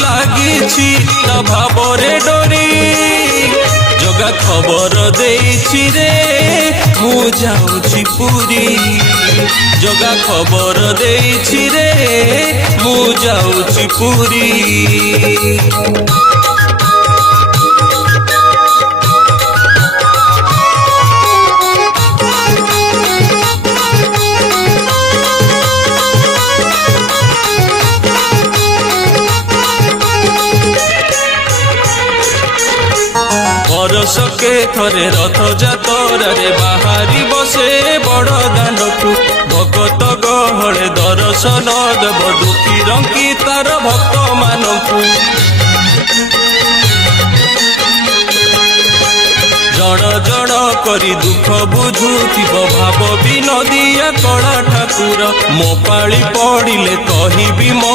लागिछि ता भावरे डोरी जगा खबर देछि रे मु जाउछि पुरी जगा खबर देछि रे मु जाउछि पुरी बरसके थरे रथ जातरे बाहारी बसे बड़ दांडकु भगत गहळे दर्शन देव दुखी रंकी तार भक्त मानकु जण जण करी दुख बुझुथिब भाव विनोदिया कला ठाकुर मो पाଳି पड़िले कहिबी।